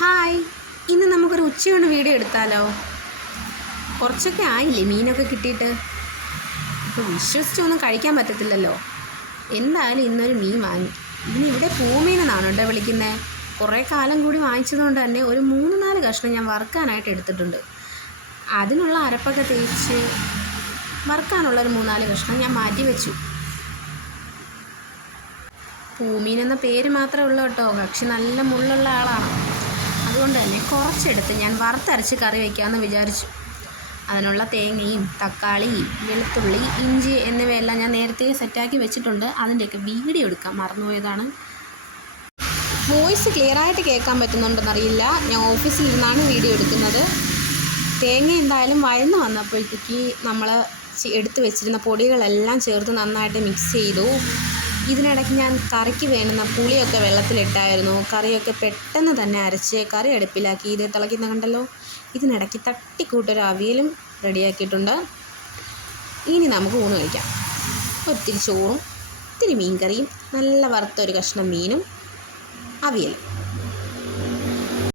Hi. ഇന്ന് നമുക്കൊരു ഉച്ചയൂണ് video എടുത്താലോ? കുറച്ചൊക്കെ ആയില്ലേ മീനൊക്കെ കിട്ടിയിട്ട്? ഇപ്പോൾ വിശ്വസിച്ചൊന്നും കഴിക്കാൻ പറ്റത്തില്ലല്ലോ. എന്തായാലും ഇന്നൊരു മീൻ വാങ്ങി. ഇതിന് ഇവിടെ പൂമീനെന്നാണ് കേട്ടോ വിളിക്കുന്നത് കുറേ കാലം കൂടി വാങ്ങിച്ചതുകൊണ്ട് തന്നെ ഒരു മൂന്ന് നാല് കഷ്ണം ഞാൻ വറുക്കാനായിട്ട് എടുത്തിട്ടുണ്ട്. അതിനുള്ള അരപ്പൊക്കെ തേച്ച് വറുക്കാനുള്ള ഒരു മൂന്നാൽ കഷ്ണം ഞാൻ മാറ്റി വെച്ചു. പൂമീൻ എന്ന പേര് മാത്രമേ ഉള്ളൂ കേട്ടോ. കക്ഷി നല്ല മുള്ളുള്ള ആളാണ്. അതുകൊണ്ട് തന്നെ കുറച്ചെടുത്ത് ഞാൻ വറുത്തരച്ച് കറി വയ്ക്കാമെന്ന് വിചാരിച്ചു. അതിനുള്ള തേങ്ങയും തക്കാളിയും വെളുത്തുള്ളി ഇഞ്ചി എന്നിവയെല്ലാം ഞാൻ നേരത്തെ സെറ്റാക്കി വെച്ചിട്ടുണ്ട്. അതിന്റെയൊക്കെ വീഡിയോ എടുക്കാൻ മറന്നുപോയതാണ്. വോയിസ് ക്ലിയർ ആയിട്ട് കേൾക്കാൻ പറ്റുന്നുണ്ടെന്നറിയില്ല. ഞാൻ ഓഫീസിൽ നിന്നാണ് വീഡിയോ എടുക്കുന്നത്. തേങ്ങ എന്തായാലും വഴന്ന് വന്നപ്പോഴത്തേക്ക് നമ്മൾ എടുത്തു വെച്ചിരുന്ന പൊടികളെല്ലാം ചേർത്ത് നന്നായിട്ട് മിക്സ് ചെയ്തു. ഇതിനിടയ്ക്ക് ഞാൻ കറിക്ക് വേണ്ടുന്ന പുളിയൊക്കെ വെള്ളത്തിലിട്ടായിരുന്നു. കറിയൊക്കെ പെട്ടെന്ന് തന്നെ അരച്ച് കറി അടുപ്പിലാക്കി. ഇത് തിളയ്ക്കുന്ന കണ്ടല്ലോ? ഇതിനിടയ്ക്ക് തട്ടിക്കൂട്ടൊരു അവിയലും റെഡിയാക്കിയിട്ടുണ്ട്. ഇനി നമുക്ക് ഊണ് കഴിക്കാം. ഒത്തിരി ചോറും ഒത്തിരി മീൻ കറിയും നല്ല വറുത്തൊരു കഷ്ണം മീനും അവിയലും.